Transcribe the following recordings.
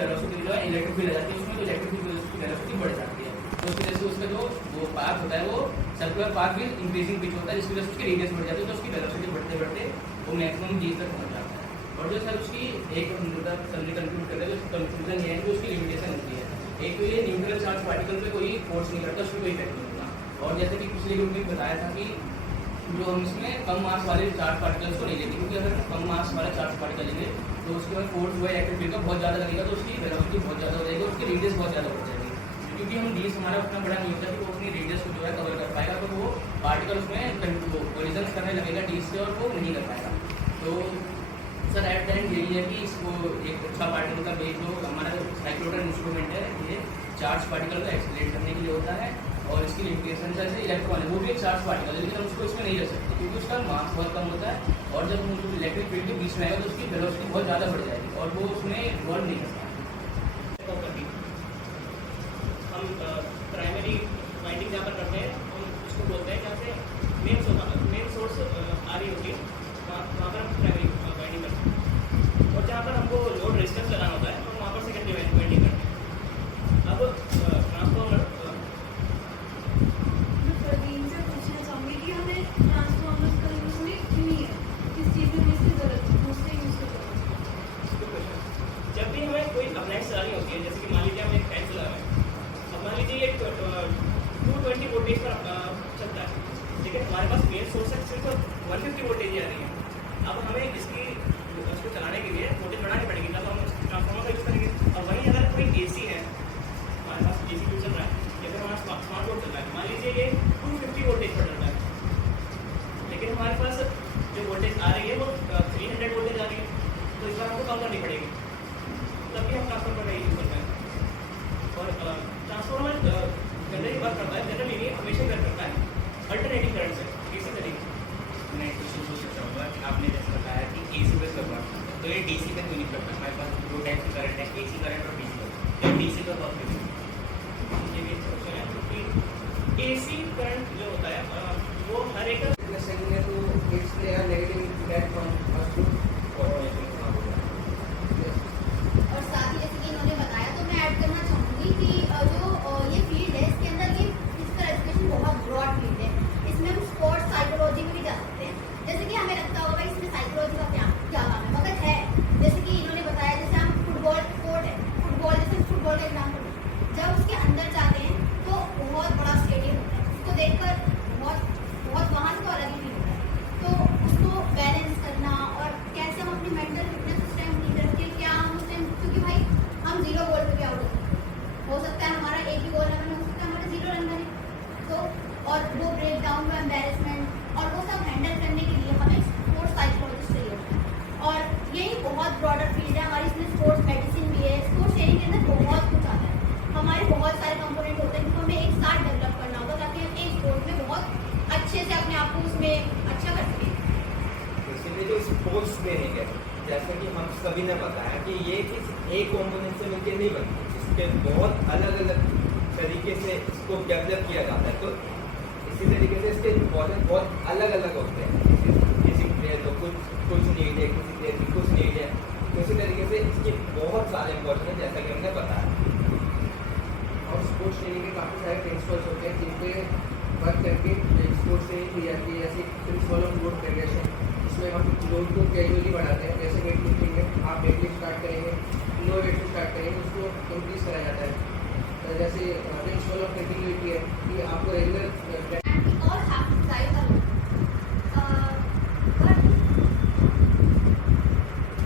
Velocity जो है electric field आ जाती है उसमें, तो इलेक्ट्रिक फील्ड की वेलोसिटी बढ़ जाती है। तो उसकी वजह से उसका जो वो पाथ होता है वो circular path with increasing pitch होता है, जिसकी वजह से उसकी रेडियस बढ़ जाती है, तो उसकी वेलोसिटी बढ़ते बढ़ते वो मैक्सिमम जी तक पहुँच जाता है। और जो सर उसकी एक समझे कंक्लूड कर रहे हैं, तो कंक्लूजन ये है कि उसकी लिमिटेशन होती है। एक तो ये न्यूट्रल चार्ज पार्टिकल पे कोई फोर्स नहीं करता, उसमें कोई इफेक्ट नहीं होता। और जैसे कि पिछले ग्रुप में बताया था कि जो हम इसमें कम मास वाले चार्ज पार्टिकल्स को नहीं लेते, क्योंकि अगर कम मास वाला चार्ज पार्टिकल लेंगे तो उसके बाद फोर्स हुआ इलेक्ट्रिक फील्ड का बहुत ज़्यादा लगेगा, तो उसकी वेलोसिटी बहुत ज़्यादा हो जाएगी, उसकी रेडियस बहुत ज़्यादा बढ़ जाएगी। क्योंकि हम डीस हमारा उतना बड़ा नहीं होता कि वो अपनी रेडियस को जो है कवर कर पाएगा, तो वो पार्टिकल उसमें कोलिजन करने लगेगा डीस से और वो नहीं कर पाएगा। तो सर एट द एंड यही है कि इसको एक अच्छा पार्टिकल का बेस जो हमारा साइक्लोट्रॉन इंस्ट्रूमेंट है, ये चार्ज पार्टिकल को एक्सीलरेट करने के लिए होता है। और इसकी लिमिटेशन जैसे इलेक्ट्रॉन है वो भी एक चार्ज पार्टिकल है, लेकिन हम उसको इसमें नहीं रख सकते क्योंकि उसका मास बहुत कम होता है, और जब हम इलेक्ट्रिक फील्ड के बीच में आएगा तो उसकी वेलोसिटी बहुत ज़्यादा बढ़ जाएगी और वो उसमें इन्वॉल्व नहीं कर पाएगा। हम प्राइमरी बाइंडिंग जहाँ पर करते हैं हम उसको बोलते हैं जहाँ से मेन सोर्स आ रही होती है, वहाँ पर हम प्राइमरी बाइंडिंग करते हैं। और जहाँ पर हमको लोड रेजिस्टेंस लगाना होता है हम वहाँ पर सेकेंडरी बाइंडिंग करते हैं। अब ट्रांसफॉर्मर जब भी हमें कोई अप्लायंस चलानी होती है, जैसे कि मान लीजिए हम एक फैन चला रहे हैं, अब मान लीजिए ये 220 वोल्टेज पर चलता है, लेकिन हमारे पास मेन सोर्स है सिर्फ 150 वोल्टेज ही आ रही है। अब हमें इसको चलाने के लिए वोल्टेज बढ़ानी पड़ेगी, तब हम ट्रांसफॉर्मर का यूज़ करेंगे। और वहीं अगर कोई AC है, हमारे पास AC भी चल रहा है या फिर हमारा स्मार्ट बोर्ड चल रहा है, मान लीजिए ये 250 वोल्टेज पर चल रहा है, लेकिन हमारे पास जो वोल्टेज आ रही है वो 300 वोल्टेज आ रही है, तो इस बार हमको कम करनी पड़ेगी, तभी हम ट्रांसफॉर्मर का यूज़ करते हैं। और ट्रांसफॉर्मर जनरली वर्क करता है, जनरली नहीं हमेशा वर्क करता है अल्टरनेटिंग करंट से, DC तरीके। मैं क्वेश्चन पूछना चाहूँगा कि आपने जैसे बताया कि AC पे सब वर्क करता है, तो ये DC पे क्यों नहीं करता? हमारे पास दो टाइप के करंट है, AC करंट और DC करंट, तो DC पे वर्क नहीं करता। ये भी क्वेश्चन है क्योंकि AC करंट जो होता है वो हर एक और साथ ही जैसे कि इन्होंने बताया, तो मैं ऐड करना चाहूँगी कि जो ये फील्ड है इसके अंदर ये फिजिकल एजुकेशन बहुत ब्रॉड फील्ड है, इसमें हम स्पोर्ट्स साइकोलॉजी में भी जा सकते हैं। जैसे कि हमें लगता होगा इसमें साइकोलॉजी का क्या काम है, मगर है। जैसे कि इन्होंने बताया जैसे हम फुटबॉल कोर्ट है, फुटबॉल जैसे फुटबॉल का एग्जाम्पल, जब उसके अंदर जाते हैं तो बहुत बड़ा स्टेडियम होता है, उसको देखकर बहुत वहाँ से तो अलग ही फील होता है। तो उसको बैलेंस करना और कैसे हम अपनी मेंटल फिटनेस उस टाइम ठीक रखें, क्या हम उस टाइम, क्योंकि भाई हम 0 गोल पे भी आउट हो सकता है, हमारा एक ही गोल रन हो सकता है, हमारा 0 रन बने, तो और वो ब्रेक डाउन का एम्बेरसमेंट और वो सब हैंडल करने के लिए हमें स्पोर्ट्स साइकोलॉजिस्ट चाहिए होता है। और यही बहुत ब्रॉडर फील्ड है हमारी, इसमें स्पोर्ट्स मेडिसिन भी है, स्पोर्ट्स ट्रेनिंग के अंदर बहुत कुछ आता है, हमारे बहुत सारे कंपोनेंट होते हैं जिनको हमें एक साथ डेवलप करना होगा ताकि हम एक स्पोर्ट में बहुत अच्छे से अपने आप को उसमें अच्छा कर सकें। इसलिए जो स्पोर्ट्स ट्रेनिंग है, जैसे कि हम सभी ने बताया कि ये चीज़ एक कॉम्पोनेंट से मिलकर नहीं बनती, इसके बहुत अलग अलग तरीके से इसको डेवलप किया जाता है। तो इसी तरीके से इसके इम्पोर्टेंट बहुत अलग अलग होते हैं। किसी प्लेयर को कुछ नीड है, किसी प्लेयर की कुछ नीड है, तो इसी तरीके से इसके बहुत सारे इम्पोर्टेंट हैं जैसा कि हमने बताया। और स्पोर्ट्स ट्रेनिंग के काफ़ी सारे प्रिंसिपल्स होते हैं जिन पे वर्क करके स्पोर्ट्स ट्रेनिंग की जाती है। जैसे प्रिंसिपल ऑफ लोड प्रोग्रेशन, इसमें हम लोड को कैजुअली बढ़ाते हैं, जैसे वेट लिफ्टिंग में आप वेट लिफ्ट स्टार्ट करेंगे, लो वेट से स्टार्ट करेंगे, उसको इंक्रीज कराया जाता है। जैसे प्रिंसिपल ऑफ कंटिन्यूटी है कि आपको रेगुलर और have to try a lot. But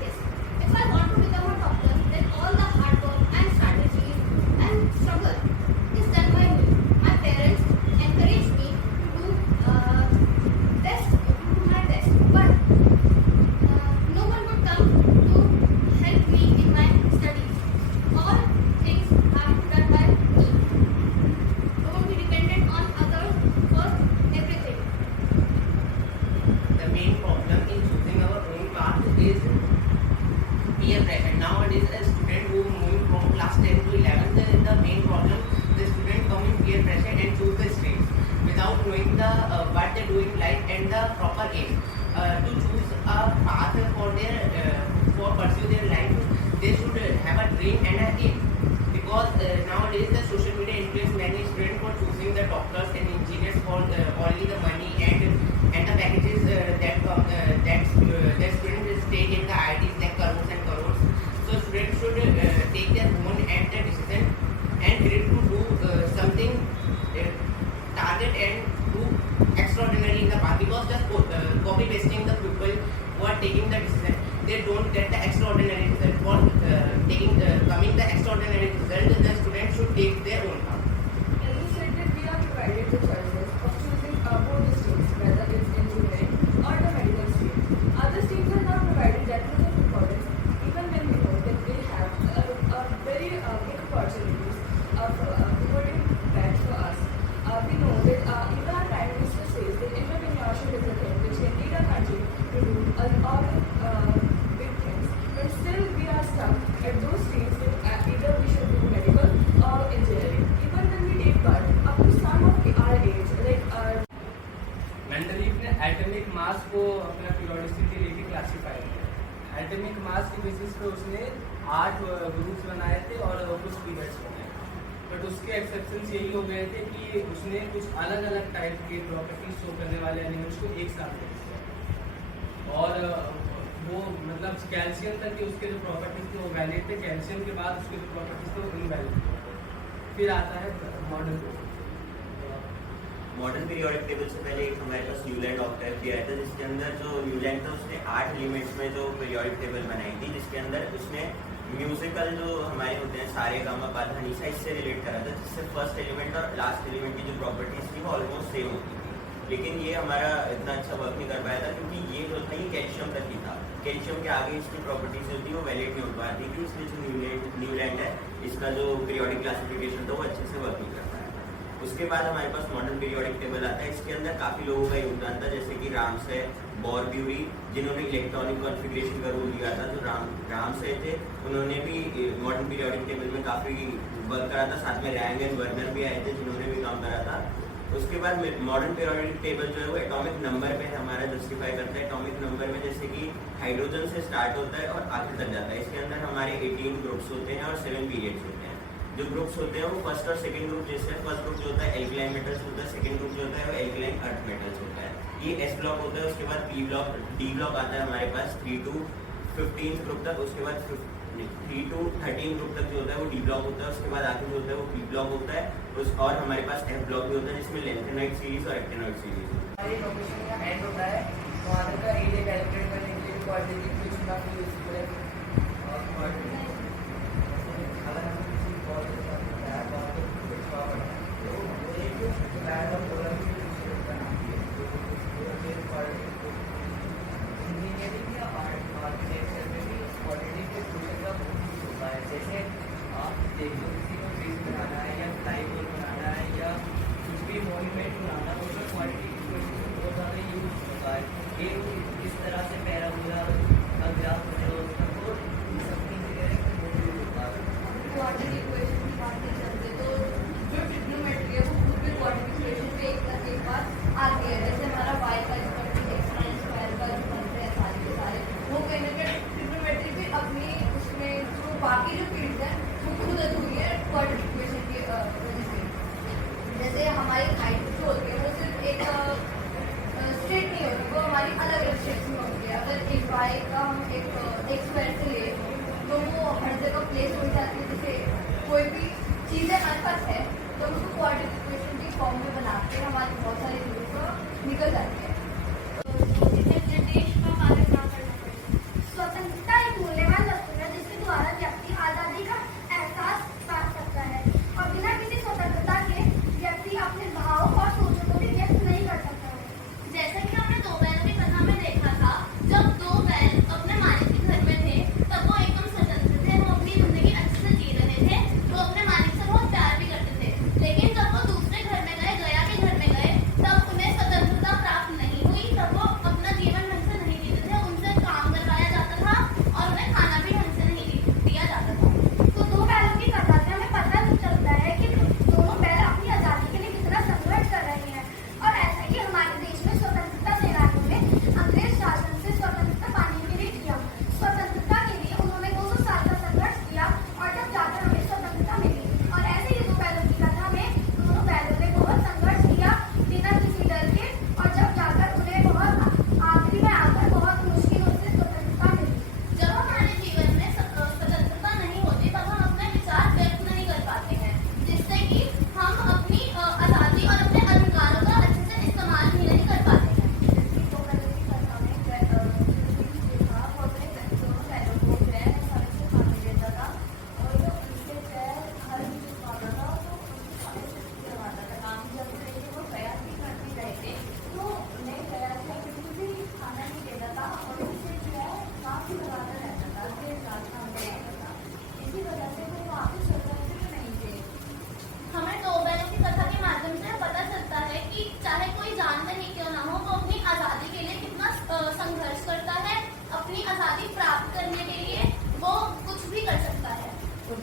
yes, if I want to become a doctor, then all the hard work and strategies and struggle is done by me. My parents encourage me to do my best, but no one would come to help me in my studies. All things have to done by me. Don't be dependent on others for everything. dream and an aim. Because nowadays the social media influence many students for choosing the doctors and engineers for only the money and the packages that students will take in the IITs like crores and crores. So students should take their own and the decision and ready to do something target and do extraordinary in the path, because just copy pasting the people who are taking the decision, they don't get the extraordinary result. For coming the extraordinary result, the students should take their own path. As you said that we are provided the choices of choosing both the streams, whether it's engineering or the medical stream. Other streams are not provided that much of importance, even when we know that they have a very big opportunities of putting back for us. We know that even our Prime Minister says that entrepreneurship is a thing which can lead our country to do all big things, but still we are stuck at those streams that either we should do medical or engineering. Even when we take part up to some of our age, like Mendeleev ने atomic mass को अपना periodicity लेके classify किया। Atomic mass की basis पे उसने 8 groups बनाए थे और कुछ पीरियड्स बनाए, बट उसके एक्सेप्शंस यही हो गए थे कि उसने कुछ अलग अलग टाइप के प्रॉपर्टीज शो करने वाले एलिमेंट्स को एक साथ कर दिया, और वो मतलब कैल्शियम तक के उसके जो प्रॉपर्टीज थे वो वैलिड थे, कैल्शियम के बाद उसके जो प्रॉपर्टीज थे वो इनवैलिड थे। फिर आता है मॉडर्न मॉडर्न पीरियोडिक टेबल से पहले एक हमारे पास न्यूलैंड ऑक्टेव भी आया था, जिसके अंदर जो न्यूलैंड था उसने 8 एलिमेंट्स में जो पीरियोडिक टेबल बनाई थी, जिसके अंदर उसने म्यूजिकल जो हमारे होते हैं सारे गामा पाधा निशा इससे रिलेट करा था, जिससे फर्स्ट एलिमेंट और लास्ट एलिमेंट की जो प्रॉपर्टीज थी वो ऑलमोस्ट सेम होती थी। लेकिन ये हमारा इतना अच्छा वर्क नहीं कर पाया था, क्योंकि ये जो था ये कैल्शियम तक ही था। कैल्शियम के आगे इसकी प्रॉपर्टीज जो थी वो वैलिड नहीं हो पाती थी, इसलिए जो न्यूलैंड है इसका जो पीरियोडिक क्लासिफिकेशन था वो अच्छे से वर्क नहीं कर पाया। उसके बाद हमारे पास मॉडर्न पीरियोडिक टेबल आता है। इसके अंदर काफ़ी लोगों का योगदान था, जैसे कि रामसे, बोरब्यूरी, जिन्होंने इलेक्ट्रॉनिक कॉन्फ़िगरेशन का रूल दिया था, जो रामसे थे उन्होंने भी मॉडर्न पीरियोडिक टेबल में काफ़ी वर्क करा था। साथ में रैंग एंड वर्नर भी आए थे जिन्होंने भी काम करा था। उसके बाद मॉडर्न पीरियोडिक टेबल जो है वो एटॉमिक नंबर पे हमारा जस्टिफाई करता है। एटॉमिक नंबर में जैसे कि हाइड्रोजन से स्टार्ट होता है और आखिर तक जाता है। इसके अंदर हमारे 18 ग्रुप्स होते हैं और 7 पीरियड्स होते हैं। जो ग्रुप्स होते हैं वो फर्स्ट और सेकंड ग्रुप जैसे फर्स्ट ग्रुप जो होता है एल्कलाइन मेटल्स होता है, सेकंड ग्रुप जो होता है वो एल्कलाइन अर्थ मेटल्स होता है। ये एस ब्लॉक होता है। उसके बाद पी ब्लॉक, डी ब्लॉक आता है हमारे पास 3 to 15 ग्रुप तक। उसके बाद 3 to 13 ग्रुप तक जो होता है वो डी ब्लॉक होता है। उसके बाद आगे जो होता है वो पी ब्लॉक होता है। और हमारे पास एफ ब्लॉक भी होता है, जिसमें लेंथेनाइट सीरीज और एक्टिनोइड सीरीज हमारी लोकेशन का एंड होता है, वहाँ का एरिया कैलकुलेट करने के लिए क्वाड्रेटिक इक्वेशन काफी यूजफुल है। और अगर हम किसी कॉल के साथ बताया तो आपको कुछ पावर तो एक डायग्राम प्रॉब्लम की यूज करना है। इंजीनियरिंग या आर्किटेक्चर में भी क्वाड्रेटिक इक्वेशन का बहुत यूज होता है। जैसे आप देखो किसी को ब्रिज बनाना है या फ्लाई बोल बनाना है या कुछ भी मॉन्यूमेंट बनाना है, उसका क्वाड्रेटिक इक्वेशन बहुत ज़्यादा यूज होता है। एक इस तरह से पैराबोला का ग्राफ बनेगा उसका, तो समथिंग वगैरह बहुत यूज होता है। क्वाड्रेटिक इक्वेशन की बात नहीं करते तो जो ट्रिग्नोमेट्री है वो खुद भी क्वाड्रेटिक इक्वेशन पे एक बार आती है। जैसे हमारा y का equal to x minus square का जो बनते हैं सारे के सारे, वो कहीं ना कहीं ट्रिग्नोमेट्री भी अपनी उसमें जो बाकी जो फील्ड है वो खुद अधूरी है क्वाड्रेटिक इक्वेशन की वजह से। जैसे हमारी हाइट जो होती है वो सिर्फ एक स्ट्रेट नहीं होती, वो हमारी अलग अलग शेप्स में होती है। अगर एक y का हम एक x स्क्वायर से ले तो वो हर जगह प्लेस हो जाती है। जैसे कोई भी चीज़ें अनपथ है तो उसको क्वाड्रेटिक इक्वेशन के फॉर्म में बना के हमारी बहुत सारी चीज़ों निकल जाती है। देश का कार्य ना करना पड़े। स्वतंत्रता एक मूल्यवान वस्तु है जिसके द्वारा व्यक्ति आजादी का एहसास पा सकता है और बिना किसी स्वतंत्रता के व्यक्ति अपने भाव और सोचों को भी व्यक्त नहीं कर सकता है। जैसा कि हमने दो बैलों की कथा में देखा था, जब दो बैल अपने मालिक के घर में थे तब वो एकदम स्वतंत्र थे, वो अपनी जिंदगी अच्छे से जी रहे थे, वो अपने मालिक से बहुत प्यार भी करते थे। लेकिन जब वो दूसरे घर में गए, गया के घर में गए, तब उन्हें स्वतंत्रता प्राप्त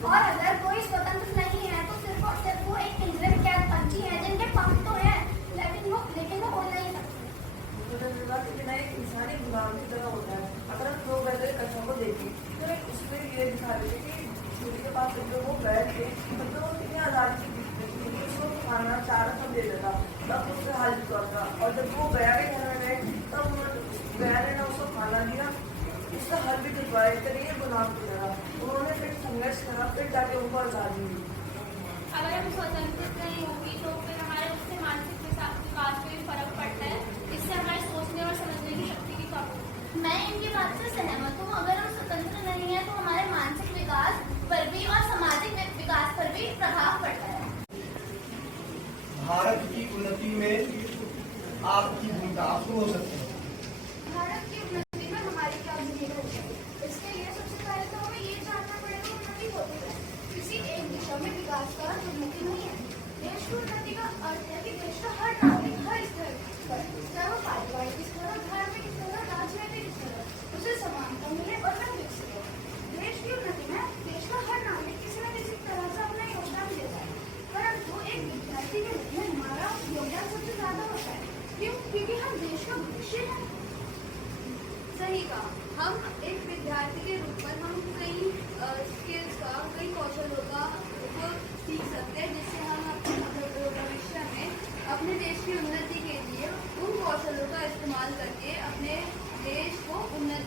और अगर कोई स्वतंत्र नहीं है तो सिर्फ और सिर्फ वो एक पिंजरे में कैद पंछी है जिनके पंख तो हैं लेकिन वो उड़ नहीं सकते। स्वतंत्र विकास के बिना एक इंसानी गुलाम की तरह होता है। अगर हम लोग वैसे कथाओं को देखें तो एक उसमें ये दिखा देते कि छुरी के पास जब वो बैठ के मतलब वो कितनी आज़ादी की उसको खाना चारा सब दे देता तब उससे हाल जुटता और जब वो गया के घर में गए तब गया ने ना उसको खाना दिया उसका हल भी जुटवाया एक तरीके गुलाम की तरह उन्होंने फिर संघर्ष करा फिर जाके उनको आज़ादी मिली। अगर हम स्वतंत्र नहीं होंगी तो फिर हमारे उससे मानसिक विकास में भी फर्क पड़ता है, इससे हमारे सोचने और समझने की शक्ति भी कम होती है। मैं इनकी बात से सहमत हूँ। अगर हम स्वतंत्र नहीं है तो हमारे मानसिक विकास पर भी और सामाजिक विकास पर भी प्रभाव पड़ता है। भारत की उन्नति में आपकी भूमिका आपको हो सकती है। भारत की उन्नति में हमारी क्या भूमिका है? इसके लिए सबसे पहले तो हमें ये जानना पड़ेगा उन्नति होती है। किसी एक दिशा में विकास का अर्थ उन्नति नहीं है। देश की उन्नति का अर्थ है कि देश का हर नागरिक हर स्तर पर, चाहे वो पारिवारिक स्तर हो, धार्मिक स्तर हो, राजनीतिक स्तर हो, उसे समानता मिले और वह विकसित हो। देश की उन्नति में देश का हर नागरिक किसी न किसी तरह से अपना योगदान देता है, परंतु एक विद्यार्थी के रूप में हमारा योगदान सबसे ज्यादा होता है। क्यों? क्योंकि हम देश का भविष्य हैं। सही कहा। हम एक विद्यार्थी के रूप में हम कई स्किल्स का कई कौशलों का को सीख सकते हैं जिससे हम अपने भविष्य में अपने देश की उन्नति के लिए उन कौशलों का इस्तेमाल करके अपने देश को उन्नत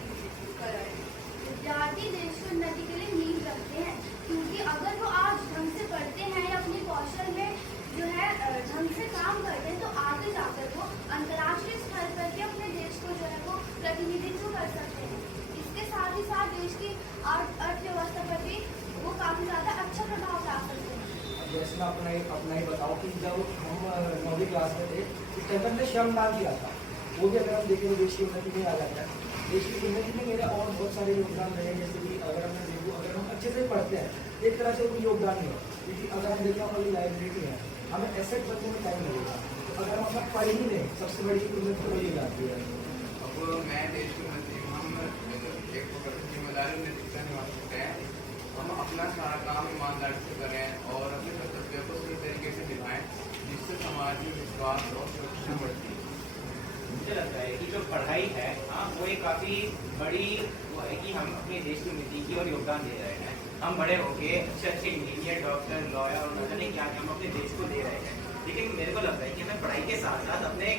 कराएं। विद्यार्थी देश की उन्नति के लिए नींव रखते हैं, क्योंकि अगर वो आज ढंग से पढ़ते हैं या अपने कौशल में जो है ढंग से काम करते हैं तो आगे जाकर वो अंतर्राष्ट्रीय स्तर पर के अपने देश को जो है वो प्रतिनिधित्व कर सकते हैं। इसके साथ ही साथ देश की अर्थव्यवस्था पर भी वो काफी ज्यादा अच्छा प्रभाव डाल सकते हैं। जैसे मैं अपना ही बताऊँ कि जब हम 9वीं क्लास में थे उस टाइम पर श्रमदान किया था, वो भी अगर हम देखें तो देश की उन्नति में आ जाता है। देश की उन्नति में मेरे और बहुत सारे योगदान रहे, जैसे कि अगर हमने देखो अगर हम अच्छे से पढ़ते हैं एक तरह से कोई योगदान नहीं है, क्योंकि अगर हम देखें हमारी लाइब्रेरी है हमें एसेट बनने में टाइम लगेगा। अगर हम अपना पढ़ ही नहीं सबसे बड़ी उन्नति तो ये जाती है। अब मैं देश की उन्नति हम एक जिम्मेदारी नैतिकता निभा सकते हैं। हम अपना सारा काम ईमानदारी से करें और अपने कर्तव्य को सही तरीके से निभाएं जिससे समाज में विश्वास और सुरक्षा बढ़ती है। मुझे लगता है कि जो पढ़ाई है वो एक काफ़ी बड़ी वो है कि हम अपने देश की उन्नति की ओर योगदान दे रहे हैं। हम बड़े होके अच्छे इंजीनियर, डॉक्टर, लॉयर और न जाने क्या हम अपने देश को दे रहे हैं, लेकिन मेरे को लगता है कि हमें पढ़ाई के साथ साथ अपने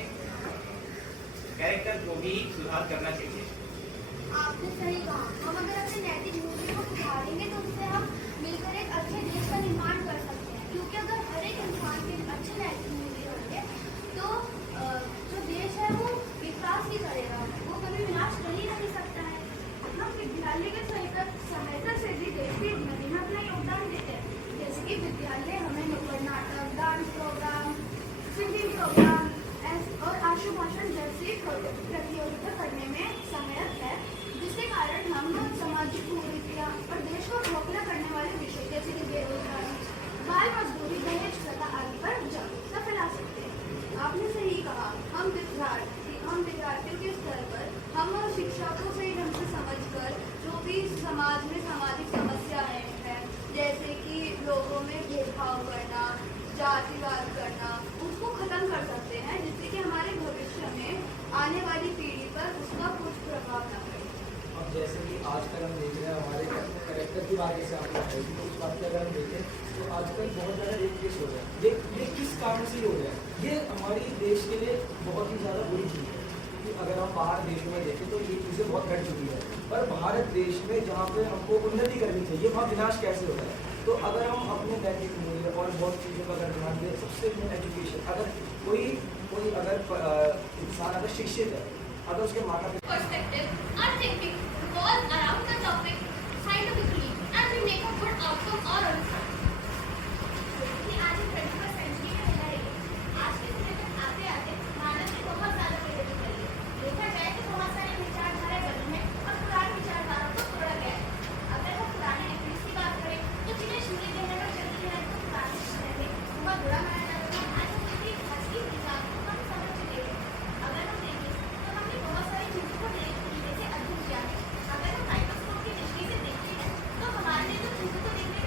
कैरेक्टर को भी सुधार करना चाहिए। आपने सही कहा। हम अगर अपने नैतिक मूल्यों को सुधारेंगे तो उससे हम मिलकर एक अच्छे देश का निर्माण कर सकते हैं, क्योंकि अगर हर एक इंसान के अच्छे नैतिक मूल्य होंगे तो जो देश है वो विकास ही करेगा, वो कभी विनाश कर ही नहीं सकता है। हम विद्यालय के सहायता से भी देश की उन्नति में अपना योगदान देते हैं, जैसे कि विद्यालय हमें नुक्कड़ नाटक, डांस प्रोग्राम, सिंगिंग प्रोग्राम और आशु भाषण जैसी प्रतियोगिता करने में सहायक है, जिसके कारण हम सामाजिक कुरीतियाँ और देश को खोखला करने वाले विषय जैसे कि बेरोजगारी, बाल मजदूरी, दहेज प्रथा आदि पर जागरूकता फैला सकते हैं। आपने सही कहा। हम विद्यार्थियों के स्तर पर हम शिक्षा को सही ढंग से समझकर जो भी समाज में सामाजिक समस्याएं हैं जैसे कि लोगों में भेदभाव करना, जातिवाद करना, उसको खत्म कर सकते हैं, जिससे कि हमारे भविष्य में आने वाली पीढ़ी पर उसका कुछ प्रभाव न पड़े। अब जैसे कि आजकल हम देख रहे हैं हमारे कैरेक्टर की बात जैसे आपने बताई थी, तो उस बात पर अगर हम देखें तो आजकल बहुत ज़्यादा रेप केस हो रहा है। ये किस कारण से हो रहा है? ये हमारी देश के लिए बहुत ही ज़्यादा बुरी चीज़ है, क्योंकि अगर हम बाहर देशों में देखें तो ये चीज़ें बहुत घट चुकी है, पर भारत देश में जहाँ पे हमको उन्नति करनी चाहिए वहाँ विनाश कैसे होता है? तो अगर हम अपने नैतिक मूल्य और बहुत चीज़ों का अगर ध्यान दें, सबसे मेन एजुकेशन, अगर कोई अगर इंसान अगर शिक्षित है, अगर उसके माता पिता Perspective, our thinking revolves around the topic scientifically and we make a good outcome all on its own. आज 21st century में रह रही है। आज के समय में आते आते मानव ने बहुत ज़्यादा प्रगति करी है। देखा जाए तो बहुत सारे विचारधारा बदली हैं और पुरानी विचारधारा को तोड़ा गया है। अगर हम पुराने डिग्रीज की बात करें तो जिन्हें शुरू देने में चलती है तो पुराने समय में बहुत बुरा माना जाता था। आज हम किसी हंसी विचार को हम समझ चुके हैं। अगर हम देखें तो हमने बहुत सारी चीज़ों को नए तरीके से अध्ययन किया है। अगर हम माइक्रोस्कोप की दृष्टि से देखते हैं तो हमारे लिए जो चीज़ों को देखने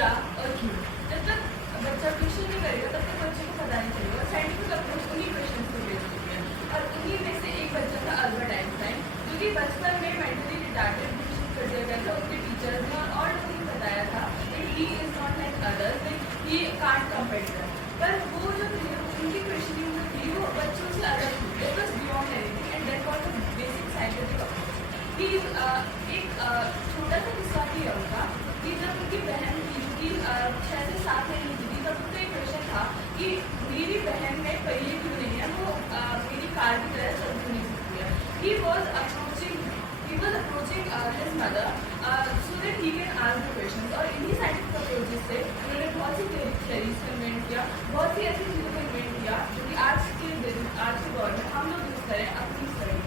क्या और क्यों। जब तक बच्चा क्वेश्चन नहीं करेगा तब तक बच्चे को पता नहीं चलेगा। साइंटिफिक अप्रोच उन्हीं क्वेश्चन को बेस्ड होती है और उन्हीं में से एक बच्चा था अल्बर्ट आइंस्टाइन, जो कि बचपन में मेंटली रिटार्डेड घोषित कर दिया गया था उनके टीचर्स ने और लोगों ने बताया था कि he is not like others, he can't compare. पर वो जो थी उनकी क्वेश्चनिंग जो थी वो बच्चों से अलग थी, it was beyond anything and that was the basic scientific approach. कि एक छोटा सा किस्सा भी है उनका कि जब उनकी बहन थी जो कि 6 से 7 महीने की थी, तब उनका एक क्वेश्चन था कि मेरी बहन में पहिए क्यों नहीं है, वो मेरी कार की तरह चल क्यों नहीं सकती है। He was approaching his mother so that he can ask the questions। और इन्हीं साइंटिफिक अप्रोचेस से उन्होंने बहुत सी थ्योरीज को इन्वेंट किया, बहुत सी ऐसी चीज़ों को इन्वेंट किया जो कि आज के दौर में हम लोग यूज़ करें अपनी स्टडी।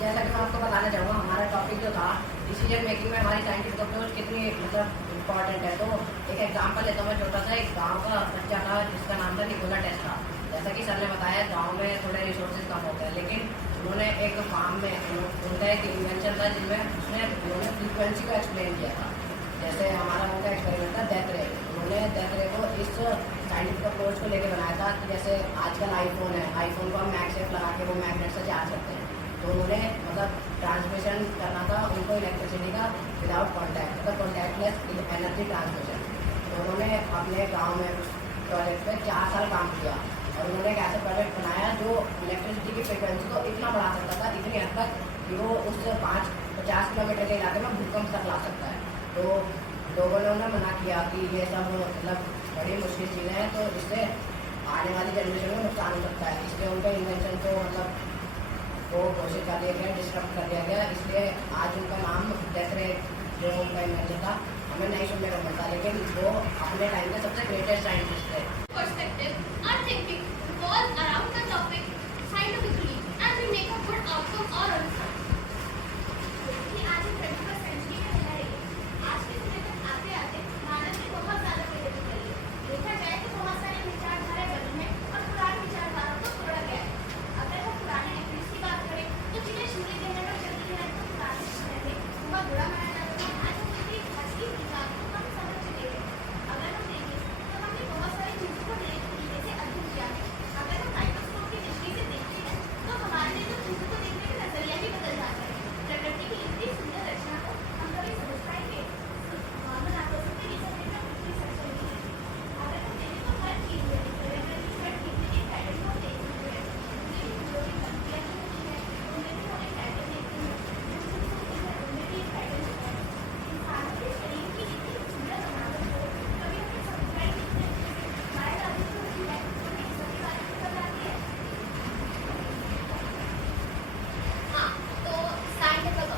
जैसा कि मैं आपको बताना चाहूँगा, हमारा टॉपिक जो था डिसीजन मेकिंग में हमारी साइंटिफिक अप्रोच कितनी मतलब इम्पॉर्टेंट है। तो एक एग्जांपल लेता हूँ मैं छोटा सा। एक गांव का बच्चा था जिसका नाम था निकोला टेस्ला। जैसा कि सर ने बताया गांव में थोड़े रिसोर्सेज कम होते हैं, लेकिन उन्होंने एक फार्म में उनका एक इन्वेंशन था जिसमें उन्होंने फ्रीक्वेंसी को एक्सप्लेन किया था। जैसे हमारा उनका एक्सपेरिमेंट था डेथ रे। उन्होंने डेथ रे को इस साइंटिफिक अप्रोच को लेकर बनाया था कि जैसे आजकल आईफोन है, आईफोन को हम मैगसेफ लगा के वो मैगनेट से चार्ज करते हैं। तो उन्होंने मतलब ट्रांसमिशन करना था उनको इलेक्ट्रिसिटी का विदाउट कॉन्टैक्ट, मतलब कॉन्टैक्टलेस एनर्जी ट्रांसमिशन। तो उन्होंने अपने गांव में प्रोजेक्ट पे 4 साल काम किया और उन्होंने एक ऐसा प्रोजेक्ट बनाया जो इलेक्ट्रिसिटी की फ्रिक्वेंसी को इतना बढ़ा सकता था, इतनी हद तक कि वो उस 50 किलोमीटर के इलाके में भूकंप तक ला सकता है। तो लोगों ने उन्हें मना किया कि ये सब मतलब बड़ी मुश्किल चीज़ें हैं, तो इससे आने वाली जनरेशन में नुकसान हो सकता है। इसलिए उनके इन्वेंशन को मतलब वो घोषित कर दिया गया, डिस्टर्ब कर दिया गया। इसलिए आज उनका नाम डेथ रे जो उनका इन्वेंशन था हमें नहीं सुनने को मिलता, लेकिन वो अपने टाइम के सबसे ग्रेटेस्ट साइंटिस्ट थे। Perspective, our thinking revolves around the topic scientifically and we make a good outcome or a result. ये आज 21st century में रह रही है। आज के समय तक आते आते मानव ने बहुत ज़्यादा प्रगति करी है। देखा जाए तो बहुत सारे विचारधारा बदली हैं और पुरानी विचारधारा को छोड़ा गया है। अगर हम पुराने एक्टिविस्ट की बात करें तो जिन्हें शून्य कहने पर चलती है तो पुराने समय में बहुत बुरा माना जाता था। आज हम अपनी असली विचार को हम समझ चुके हैं। अगर हम देखें तो हमने बहुत सारी चीज़ों को नए तरीके से अध्ययन किया है। अगर हम माइक्रोस्कोप की दृष्टि से देखते हैं तो हमारे लिए तो चीज़ों को देखने का नजरिया भी बदल जाता है। प्रकृति की इतनी सुंदर रचना को हम कभी समझ पाएंगे? मानो आपस में रिसर्च करना कितनी सच्चाई है। अगर हम देखें तो हर चीज़ में प्रकृति की हर चीज़ में एक पैटर्न को देख सकते हैं। उनकी फूलों की पत्तियाँ जो होती हैं उनमें भी हम एक पैटर्न देखते हैं। उनमें भी एक पैटर्न होता है। इंसानों के शरीर की इतनी सुंदर बनावट को कभी हमें समझा ही नहीं है। हमारे दादी जो होती है उन्हें इस सभी बात को बताती है। हाँ, तो साइंटिफिक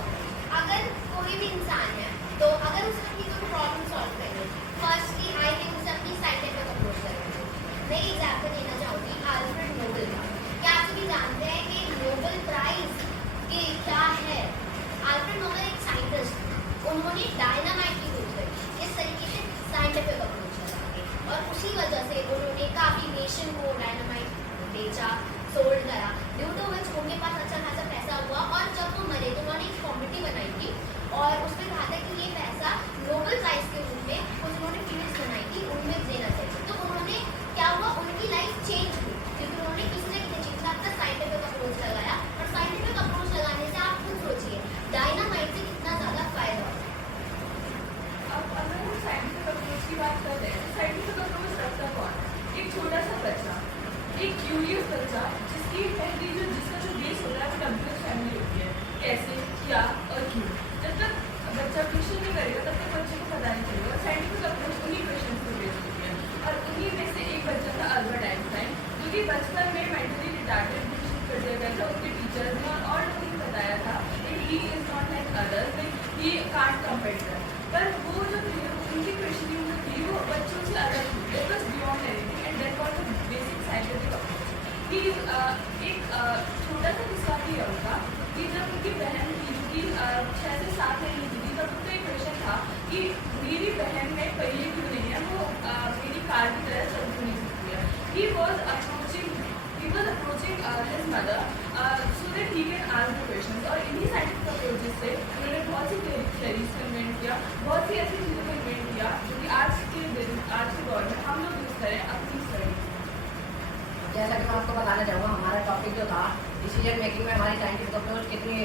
अगर कोई भी इंसान है तो अगर उसे अपनी कोई प्रॉब्लम सॉल्व करनी है, फर्स्टली आई थिंक उसे अपनी साइंटिफिक अप्रोच करनी है। मैं एग्जाम्पल देना चाहूँगी अल्फ्रेड नोबेल का। क्या आप सभी जानते हैं कि नोबेल प्राइज के क्या है? अल्फ्रेड नोबेल एक साइंटिस्ट, उन्होंने डायनामाइट की खोज करी इस तरीके से साइंटिफिक अप्रोच लगा के, और उसी वजह से उन्होंने काफ़ी नेशन को डायनामाइट बेचा, सोल्ड करा, ड्यू टू विच उनके पास अच्छा खासा पैसा हुआ। और जब वो मरे तो उन्होंने एक कॉमिटी बनाई थी और उसमें कहा था कि ये पैसा नोबेल प्राइज के रूप में कुछ उन्होंने फील्ड्स बनाई थी उनमें देना चाहिए। तो उन्होंने क्या हुआ, उनकी लाइफ चेंज हुई क्योंकि उन्होंने किसी न किसी चीज़ का अपना साइंटिफिक अप्रोच लगाया। और साइंटिफिक अप्रोच लगाने से आप खुद सोचिए डायनामाइट से कितना ज़्यादा फायदा होगा। अब अगर हम साइंटिफिक अप्रोच की बात कर रहे हैं तो साइंटिफिक अप्रोच रखता कौन? एक छोटा सा बच्चा, एक क्यूरियस बच्चा जिसका जो बेस होता है वो डब्ल्यूएच फैमिली होती है। कैसे, क्या और क्यों। जब तक बच्चा क्वेश्चन नहीं करेगा तब तक बच्चे को पता नहीं चलेगा। साइंटिफिक अप्रोच उन्हीं क्वेश्चन को बेस्ड होती है और उन्हीं में से एक बच्चा था अल्बर्ट आइंस्टाइन, जो कि बचपन में मेंटली रिटार्डेड घोषित कर दिया गया था उनके टीचर्स ने और लोगों ने बताया था कि he is not like others, he can't compare. पर वो जो थी उनकी क्वेश्चनिंग जो थी वो बच्चों से अलग थी, it was beyond anything and that was the basic scientific approach. कि एक छोटा सा किस्सा भी है उनका कि जब उनकी बहन थी जो कि 6 से 7 महीने की थी, तब उनका एक क्वेश्चन था कि मेरी बहन में पहिए क्यों नहीं है, वो मेरी कार की तरह चल क्यों नहीं सकती है। He was approaching his mother so that he can ask the questions। और इन्हीं साइंटिफिक अप्रोचेस से उन्होंने बहुत सी थियरीज को इन्वेंट किया, बहुत सी ऐसी चीज़ों को इन्वेंट किया जो कि आज के दौर में हम लोग यूज़ करें अपनी स्टडी। जैसा कि मैं आपको बताना चाहूँगा, हमारा टॉपिक जो था डिसीजन मेकिंग में हमारी साइंटिफिक अप्रोच कितनी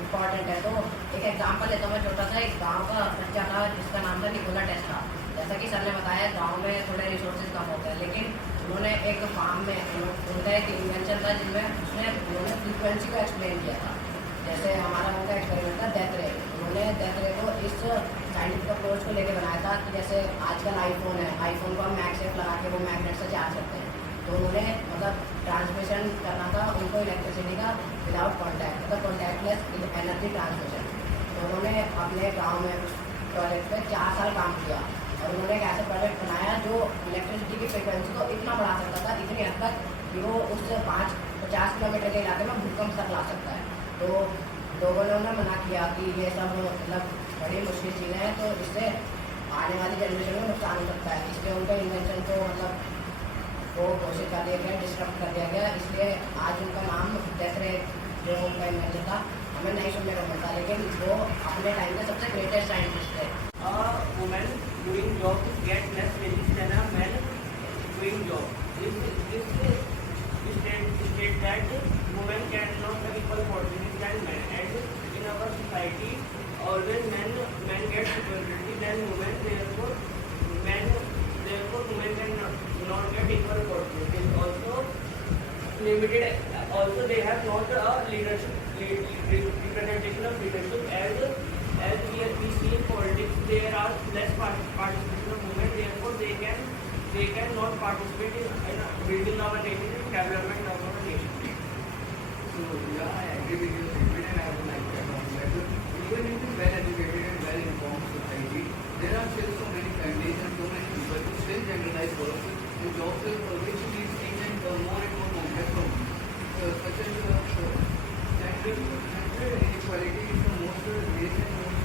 इम्पॉर्टेंट है। तो एक एग्जांपल लेता हूँ, मैं छोटा सा एक गांव का बच्चा था जिसका नाम था निकोला टेस्ला। जैसा कि सर ने बताया, गांव में थोड़े रिसोर्सेज कम होते हैं, लेकिन उन्होंने एक फार्म में उनका एक इन्वेंशन था जिसमें उन्होंने फ्रीक्वेंसी को एक्सप्लेन किया था। जैसे हमारा उनका एक्सपेरिमेंट था डेथ रे। उन्होंने डेथ रे को इस साइंटिफिक अप्रोच को लेकर बनाया था कि जैसे आजकल आईफोन है, आईफोन को हम मैगसेफ लगा के वो मैगनेट से चार्ज करते हैं। तो उन्होंने मतलब ट्रांसमिशन करना था उनको इलेक्ट्रिसिटी का विदाउट कॉन्टैक्ट, मतलब कॉन्टैक्टलेस एनर्जी ट्रांसमिशन। तो उन्होंने अपने गांव में उस प्रोजेक्ट पे 4 साल काम किया और उन्होंने एक ऐसा प्रोजेक्ट बनाया जो इलेक्ट्रिसिटी की फ्रिक्वेंसी को इतना बढ़ा सकता था, इतनी हद तक कि वो उस 50 किलोमीटर के इलाके में भूकंप तक ला सकता है। तो लोगों ने उन्हें मना किया कि ये सब मतलब बड़ी मुश्किल चीज़ें हैं, तो इससे आने वाली जनरेशन में नुकसान हो सकता है। इसलिए उनका इन्वेंशन को मतलब वो घोषित कर दिया गया, डिस्टर्ब कर दिया गया। इसलिए आज उनका नाम डेथ रे जो उनका इन्वेंशन था हमें नहीं सुनने को मिलता, लेकिन वो अपने टाइम के सबसे ग्रेटेस्ट साइंटिस्ट थे। Women doing job get less wages than a man doing job. This state that women cannot have equal opportunities than men, and in our society always men get superiority than women. Therefore women cannot get equal opportunities. Also limited. Also they have not a representation of leadership as we see in politics. There are less participation of women. Therefore they can not participate in building our nation and development of our nation. So yeah, I agree with your statement, and I would like to add on that. Even in this well-educated and well-informed society, there are still so many families and so many people who still generalize work in jobs for which these things and more and more complex problems. Such as gender inequality is the most raised and most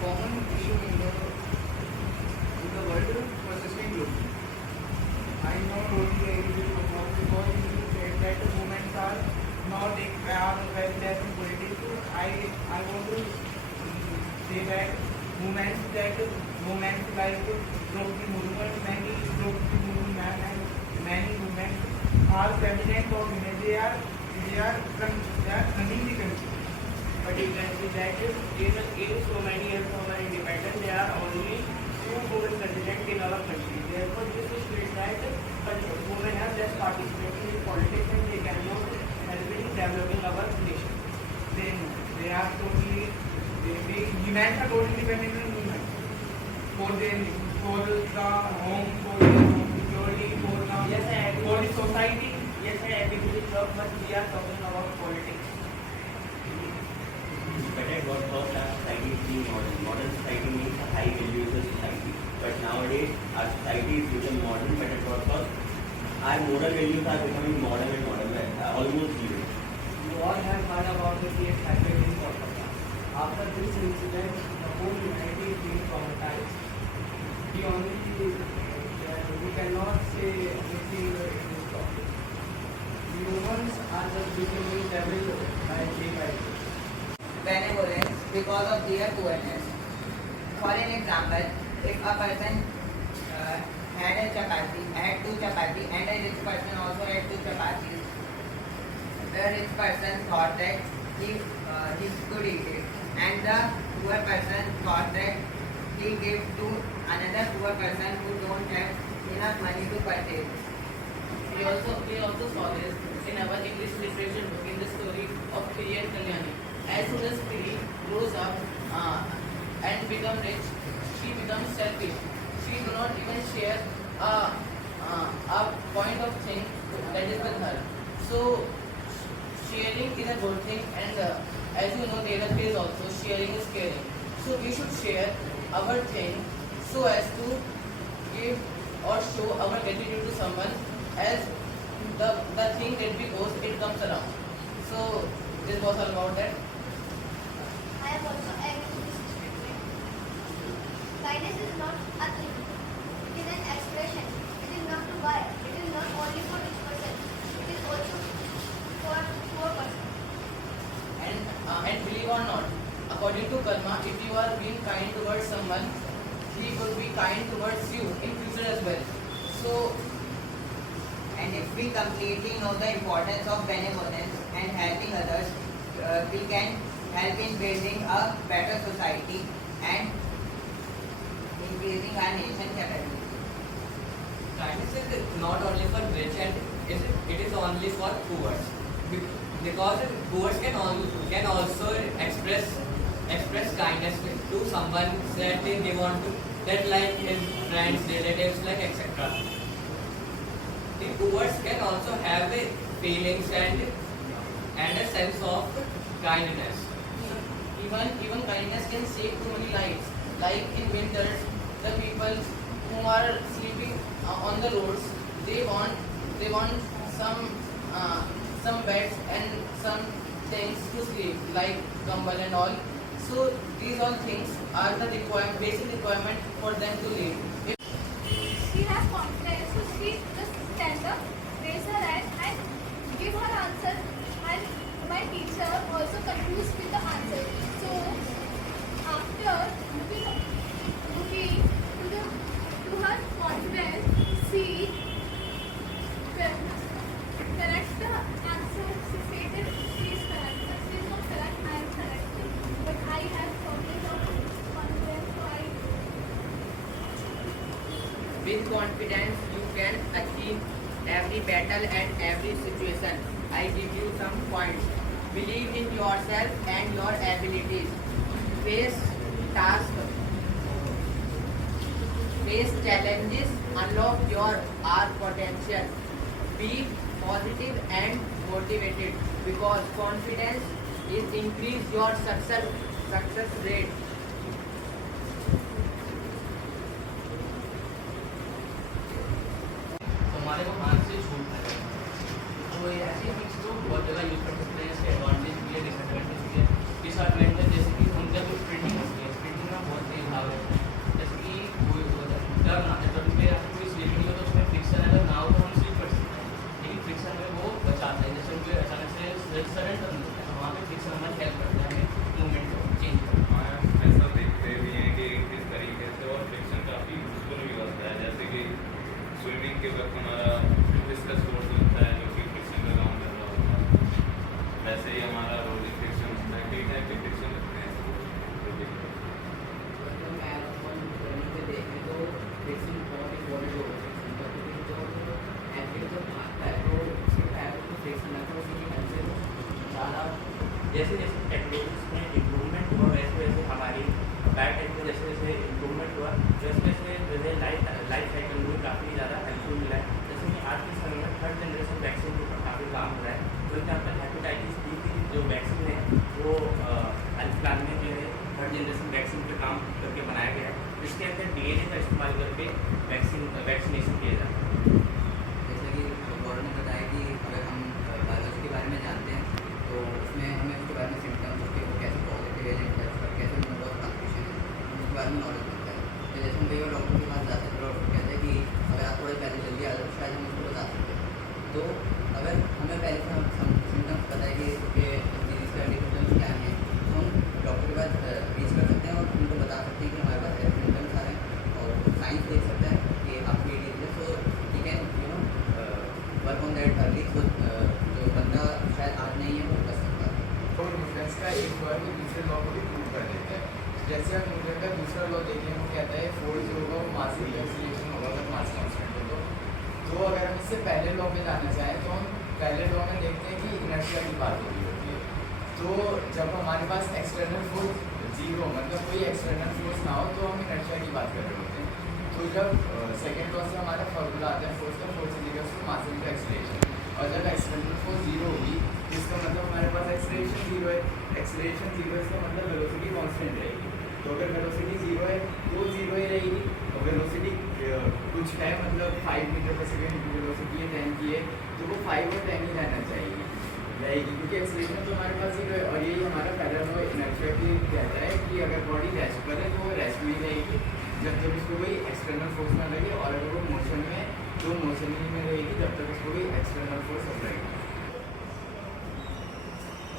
common issue in the world persisting globally. I not totally agree with you because you said that women are not well less in politics. I want to say that women like Draupadi Murmu and many women are president of India. They are running the country. But you can see that in so many years of our independence, there are only 2 women president in our country. Therefore, this is states that women have less participation in politics and they cannot help in developing our nation. They are totally men are totally dependent on women for the home, for the security, for the society. Yes, I agree with this job, but we are talking about politics. But at what cost our society is being modern? Modern society means a high value society. But nowadays our society is becoming modern, but at what cost? Our moral values are becoming modern and almost zero. You all have heard about the case happened in Kolkata. After this incident, the whole humanity is being traumatized. We cannot say anything in this topic. Humans are just becoming devil by day by day. Benevolence because of their poorness. For an example, if a person had 2 chapati and a rich person also had 2 chapatis, the rich person thought that he could eat it, and the poor person thought that he gave to another poor person who don't have enough money to purchase. We also saw this in our English literature book in the story of Piri and Kalyani. As soon as Piri grows up and becomes rich, she becomes selfish. She do not even share a point of thing that is with her. So sharing is a good thing, and as you know, there is also sharing is caring. So we should share our thing so as to give or show our gratitude to someone, as the thing that we post, it comes around. So this was all about that. I have also agreed with this statement. Kindness is not a thing. It is an expression. It is not to buy. It is not only for rich person. It is also for poor person. And towards someone, he will be kind towards you in future as well. So, and if we completely know the importance of benevolence and helping others, we can help in building a better society and increasing our nation's capability. Kindness is not only for rich and it is only for poor. Because poor can also express kindness to someone that they want to, that like his friends, relatives, like etc. The poor can also have feelings and a sense of kindness. even kindness can save too many lives. Like in winters, the people who are sleeping on the roads, they want some beds and some things to sleep, like kambal and all. So these all things are the basic requirement for them to live. She has confidence, so she just stand up, raise her hand and give her answer. And my teacher also confused with the answer. So after looking to her confidence, she corrects the answer. She stated she is correct, but she is not correct. I am correct, but I have confidence of confidence, so I. With confidence, you can achieve every battle and every situation. I give you some points. Believe in yourself and your abilities. Face tasks. Face challenges. Unlock your potential. Be positive and motivated, because confidence is increase your success rate. तो हमारे को हाथ से छूट है, तो ये ऐसी फिक्स तो बहुत जगह यूज कर सकते हैं। इसके एडवांटेज भी है, डिसएडवांटेज भी है। डिसएडवांटेज जैसे कि हम जब प्रिंटिंग होती है, प्रिंटिंग में बहुत तेज भाव है। जैसे कि कोई ड्रग बनाते हैं, ड्रग पे कोई स्लिप नहीं हो तो उसमें फ्रिक्शन अगर ना हो तो हम स्लिप कर सकते हैं, लेकिन फ्रिक्शन में वो बचाते हैं। जैसे उनके अचानक से सडन टर्न होता है, वहाँ पे फ्रिक्शन हमारी हेल्प करता है हमें मूवमेंट को चेंज करना। ऐसा देखते भी हैं कि किस तरीके से और फ्रिक्शन काफ़ी यूजफुल भी होता है। जैसे कि स्विमिंग के वक्त हमारा डिस्कस कोर्स होता है जो कि फ्रिक्शन का काम कर रहा होता है, वैसे ही हमारा रोलिंग फ्रिक्शन होता है। कई टाइप के फ्रिक्शन लगते हैं मैराथन रनिंग में देखें तो फ्रिक्शन बहुत इम्पोर्टेंट हो जाता है, क्योंकि जो एथलीट जब भागता है तो उसके पैर में फ्रिक्शन लगता है, उसी की वजह से ज़्यादा जैसे जैसे टेक्नोलॉजी में इम्प्रूवमेंट हुआ वैसे वैसे हमारी बायोटेक में जैसे जैसे इम्प्रूवमेंट हुआ वैसे वैसे जैसे लाइफ साइकिल में काफ़ी ज़्यादा हेल्पफुल मिला है। जैसे कि आज के समय में थर्ड जनरेशन वैक्सीन के ऊपर काफ़ी काम हो रहा है। फॉर एग्जाम्पल हेपेटाइटिस बी की जो वैक्सीन है वो हाल में जो है थर्ड जनरेशन वैक्सीन पे काम करके बनाया गया है। इसके अंदर DNA का इस्तेमाल करके वैक्सीनेशन किया जाता है। जैसे कि गौरव ने बताया कि अगर हम बायोलॉजी के बारे में जानते हैं तो उसमें हमें उसके बारे में सिम्टम्स होते हैं, वो कैसे पॉजिटिव है, नेगेटिव, कैसे नंबर ऑफ ट्रांसमिशन है, उसके बारे में नॉलेज मिलता है। तो जैसे हम कई बार डॉक्टर के पास जाते हैं तो डॉक्टर कहते हैं कि अगर आप थोड़े पहले जल्दी आ जाओ तो शायद हम उसको बता सकते हैं। तो अगर हमें पहले से हम सिम्टम्स पता है कि डिजीज़ का सिम्टम्स क्या है तो हम डॉक्टर के पास रीच कर सकते हैं और उनको बता सकते हैं कि हमारे पास ऐसे सिम्टम्स आ रहे हैं और साइंस देख सकता है कि आपकी ये डिजीज है। So you can work on that early, तो जो बंदा शायद आज नहीं है वो बच सकता है। तो न्यूटन्स का एक लॉ है दूसरे लॉ को भी प्रूव कर देता है। जैसे हम न्यूटन का दूसरा लॉ देखें, वो कहता है फोर्स जो होगा वो मास की एक्सीलरेशन होगा अगर मास कांस्टेंट हो तो अगर हम इससे पहले लॉ में जाना चाहें तो हम पहले लॉ में देखते हैं कि इनर्शिया की बात हो रही होती है। तो जब हमारे पास एक्सटर्नल फोर्स जीरो मतलब कोई एक्सटर्नल फोर्स ना हो तो हम इनर्शिया की बात कर रहे होते हैं। तो जब सेकेंड लॉ से हमारा फॉर्मूला आता है फोर्स का, force equals to mass into acceleration, और जब एक्सटर्नल फोर्स जीरो होगी इसका मतलब हमारे पास एक्सीलरेशन जीरो है। एक्सीलरेशन जीरो इसका मतलब वेलोसिटी कांस्टेंट रहेगी। तो अगर वेलोसिटी जीरो है तो जीरो ही रहेगी, और वेलोसिटी कुछ है मतलब 5 मीटर पर सेकेंड की वेलोसिटी है 10 की है तो वो 5 और 10 ही रहना चाहिए रहेगी, क्योंकि एक्सीलरेशन तो हमारे पास जीरो है। और यही हमारा पहला लॉ इनर्शिया की कहता है कि अगर बॉडी रेस्ट पर है तो वो रेस्ट में ही रहेगी जब तक उसको कोई एक्सटर्नल फोर्स ना लगे, और अगर वो मोशन में तो मोशन ही में रहेगी जब तक उसको कोई एक्सटर्नल फोर्स अब लगेगी।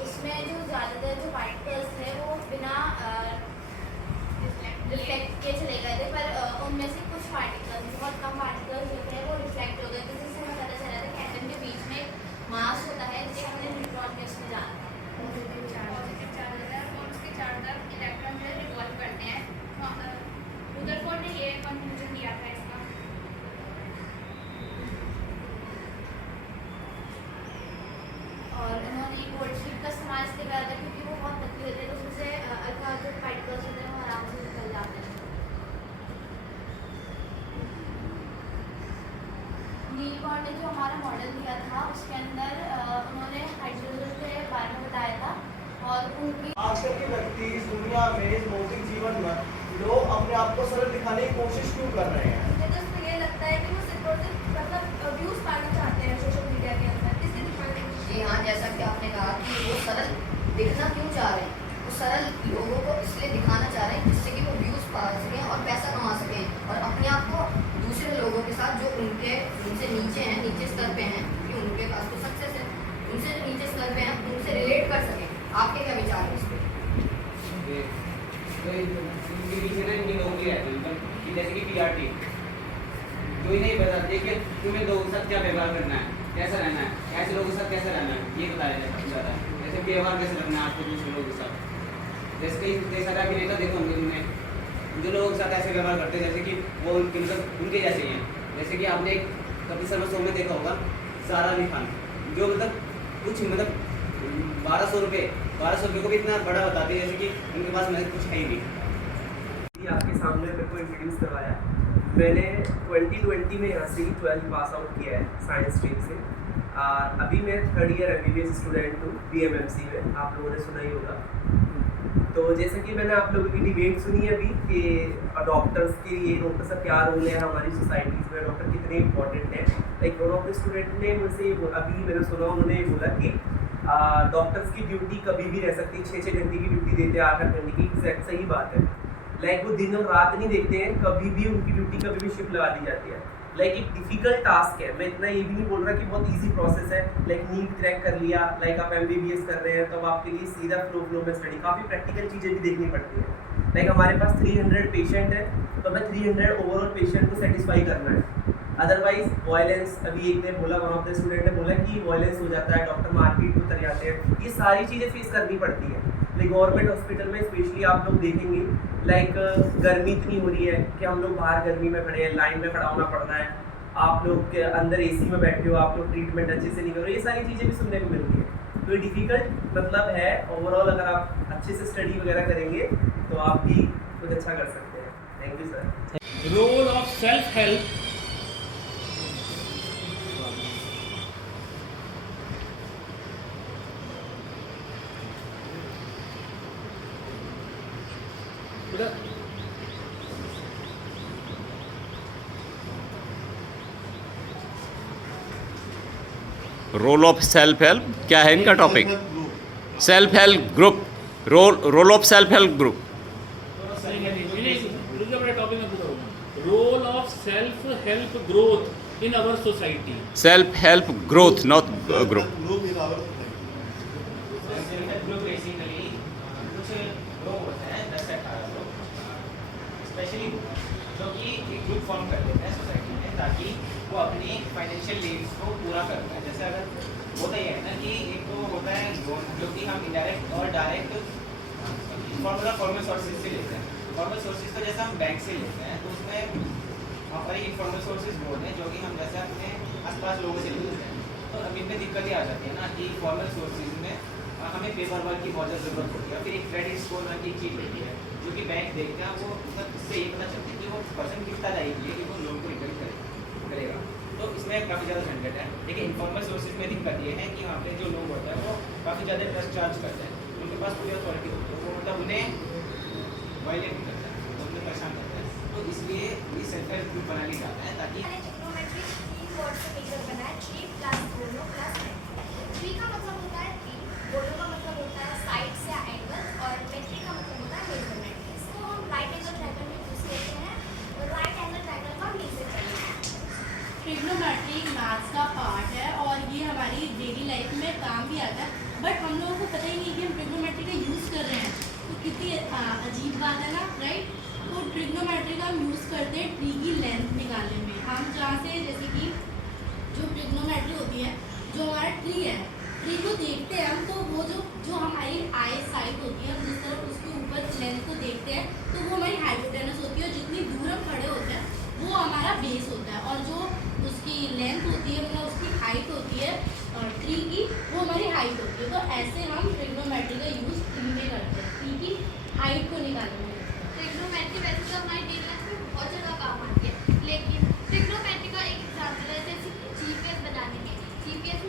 उसमें जो ज़्यादातर जो फाइटर्स है वो बिना रिफ्लेक्ट के चले गए थे, पर उनमें से कुछ पार्टिकल्स, बहुत कम पार्टिकल्स जो थे वो रिफ्लेक्ट हो गए थे, जिससे हमें पता चला था कि एटम के बीच में मास होता है, जिसे हमने न्यूट्रॉन टेस्ट में जाना था। पॉजिटिव चार्ज होता है और उसके चारों तरफ इलेक्ट्रॉन जो है रिवॉल्व करते हैं। रुदरफोर्ड ने ये कंक्लूजन दिया था इसका। और उन्होंने गोल्ड शीट का इस्तेमाल इसलिए करा था क्योंकि वो बहुत पतली होती है, तो उसमें से अल्फा जो पार्टिकल्स होते हैं वो आराम से निकल जाते हैं। नील बॉन्ड ने जो हमारा मॉडल दिया था उसके अंदर उन्होंने हाइड्रोजन के बारे में बताया था और उनकी आजकल के व्यक्ति इस दुनिया में, इस भौतिक जीवन में लोग अपने आप को सरल दिखाने की कोशिश क्यों कर रहे हैं? मुझे तो इसमें ये लगता है कि वो सिर्फ और सिर्फ मतलब व्यूज पाना चाहते हैं सोशल मीडिया के अंदर, इसलिए दिखाने की कोशिश। जी हाँ, जैसा कि आपने कहा कि वो सरल दिखना क्यों चाह रहे हैं, वो सरल लोगों को इसलिए दिखाना चाह रहे हैं जिससे कि वो व्यूज़ पा सकें और पैसा कमा सकें और अपने आप को दूसरे लोगों के साथ जो उनसे नीचे हैं, नीचे स्तर पे हैं, क्योंकि उनके पास तो सक्सेस है, उनसे जो नीचे स्तर पे हैं उनसे रिलेट कर सकें। आपके क्या विचार है इस पर? इनके पीछे ना इनकी नौकरी आती है, जैसे कि पीआरटी जो ही नहीं बताते कि तुम्हें लोगों के साथ क्या व्यवहार करना है, कैसा रहना है, ऐसे लोगों के साथ कैसा रहना है, ये बताया जाता है। जैसे व्यवहार कैसे रखना है आपको दूसरे लोगों के साथ। जैसे कई सारे अभिनेता देखो उनमें जो लोगों के साथ ऐसे व्यवहार करते हैं जैसे कि वो उनके जैसे ही हैं। जैसे कि आपने एक कपिल शर्मा शो में देखा होगा सारा अली खान, जो मतलब कुछ मतलब 1200 रुपये को भी इतना बड़ा बताते हैं जैसे कि उनके पास मतलब कुछ है ही नहीं। आपके सामने मेरे को इंट्रोड्यूस करवाया। मैंने 2020 में यहाँ से ही 12th पास आउट किया है साइंस स्ट्रीम से। अभी मैं 3rd ईयर MBBS स्टूडेंट हूँ BMMC में, आप लोगों ने सुना ही होगा। तो जैसे कि मैंने आप लोगों की डिबेट सुनी है अभी कि डॉक्टर्स के लिए डॉक्टर का क्या रोल है हमारी सोसाइटीज़ में, डॉक्टर कितने इंपॉर्टेंट है। Like one of the student ने मुझसे अभी मैंने सुना, उन्होंने बोला कि डॉक्टर्स की ड्यूटी कभी भी रह सकती है, 6-6 घंटे की ड्यूटी देते हैं, 8-8 घंटे की, एग्जैक्ट सही बात है। लाइक वो दिन और रात नहीं देखते हैं, कभी भी उनकी ड्यूटी कभी भी शिफ्ट लगा दी जाती है। लाइक एक डिफिकल्ट टास्क है, मैं इतना ये भी नहीं बोल रहा कि बहुत इजी प्रोसेस है। लाइक नीट क्रैक कर लिया, लाइक आप MBBS कर रहे हैं तो आपके लिए सीधा फ्लो में स्टडी, काफ़ी प्रैक्टिकल चीज़ें भी देखनी पड़ती है। लाइक हमारे पास 300 पेशेंट है तो हमें 300 ओवरऑल पेशेंट को सेटिस्फाई करना है। अदरवाइज वायलेंस, अभी एक ने बोला, वन ऑफ द स्टूडेंट ने बोला कि वायलेंस हो जाता है, डॉक्टर मारपीट में उतर जाते हैं, ये सारी चीज़ें फेस करनी पड़ती है। लाइक गवर्नमेंट हॉस्पिटल में स्पेशली आप लोग देखेंगे लाइक गर्मी इतनी हो रही है कि हम लोग बाहर गर्मी में खड़े हैं, लाइन में खड़ा होना पड़ रहा है, आप लोग के अंदर AC में बैठे हो, आप लोग ट्रीटमेंट अच्छे से नहीं कर रहे, ये सारी चीज़ें भी सुनने को मिलती है। तो ये डिफिकल्ट मतलब है ओवरऑल, अगर आप अच्छे से स्टडी वगैरह करेंगे तो आप भी कुछ अच्छा कर सकते हैं। Thank you sir. Role of self help role of self help क्या है इनका topic? Self help group, role of self help group. Role of self help growth in our society. Self help growth, not group. Basically कुछ लोग होते हैं 10 से 18 लोग specially जो कि एक ग्रुप फॉर्म कर देते हैं सोसाइटी में ताकि वो अपनी फाइनेंशियल नीड्स को पूरा कर पाए। जैसे अगर होता ही है ना कि एक तो होता है लोन जो कि हम इनडायरेक्ट और डायरेक्ट फॉर्मल सोर्सेज से लेते हैं। फॉर्मल सोर्सेज तो जैसे हम बैंक से लेते हैं तो उसमें हमारी इनफॉर्मल सोर्सेज वो हैं जो कि हम जैसे अपने आसपास लोगों से लेते हैं। तो अब इनमें दिक्कत ही आ जाती है ना कि फॉर्मल सोर्सेज में हमें पेपर वर्क की बहुत ज़्यादा ज़रूरत होती है। फिर एक क्रेडिट स्कोर की चीज़ होती है जो कि बैंक देखते हैं, वो उससे ये पता चलता है कि वो पर्सन कितना लाइक है कि वो लोन को रिटर्न करेगा। तो इसमें काफ़ी ज़्यादा झंझट है। लेकिन इनफॉर्मल सोर्सेज में दिक्कत ये है कि वहाँ पे जो लोग होते हैं वो काफ़ी ज़्यादा ट्रस्ट चार्ज करते हैं, उनके पास पूरी अथॉरिटी होती है, वो मतलब उन्हें वायलेट नहीं करता है, तो उन्हें परेशान करता है। तो इसलिए ये सेल्फ हेल्प ग्रुप बनाया जाता है ताकि का मतलब होता है थीम, बोलो का मतलब होता है साइड्स या एंगल्स और मेट्रिक का मतलब होता है मेजरमेंट। इसको हम राइट एंगल ट्रायंगल में यूज करते हैं, तो राइट एंगल ट्रायंगल का नीचे चाहिए। ट्रिग्नोमेट्री मैथ्स का पार्ट है और ये हमारी डेली लाइफ में काम भी आता है, बट हम लोगों को पता ही नहीं कि हम ट्रिग्नोमेट्री का यूज़ कर रहे हैं। तो कितनी अजीब बात है ना, राइट? तो ट्रिग्नोमेट्री का हम यूज़ करते हैं ट्री की लेंथ निकालने में। हम जहाँ से जैसे कि जो ट्रिग्नोमेट्री होती है, जो हमारा ट्री है, ट्री को देखते हैं हम, तो वो जो हमारी आई साइड होती है, हम जिस तरफ उसके ऊपर लेंथ को देखते हैं तो वो हमारी हाइपोटेनस होती है, और जितनी दूर हम खड़े होते हैं वो हमारा बेस होता है, और जो उसकी लेंथ होती है, मतलब उसकी हाइट होती है ट्री की, वो हमारी हाइट होती है। तो ऐसे हम ट्रिग्नोमेट्री का यूज़ ट्री में करते हैं, ट्री की हाइट को निकालने में। ट्रिग्नोमेट्री वैसे तो हमारी डेली लाइफ में बहुत जगह काम आती है, लेकिन ट्रिग्नोमेट्री का एक एग्जाम्पल है जैसे GPS बनाने में। GPS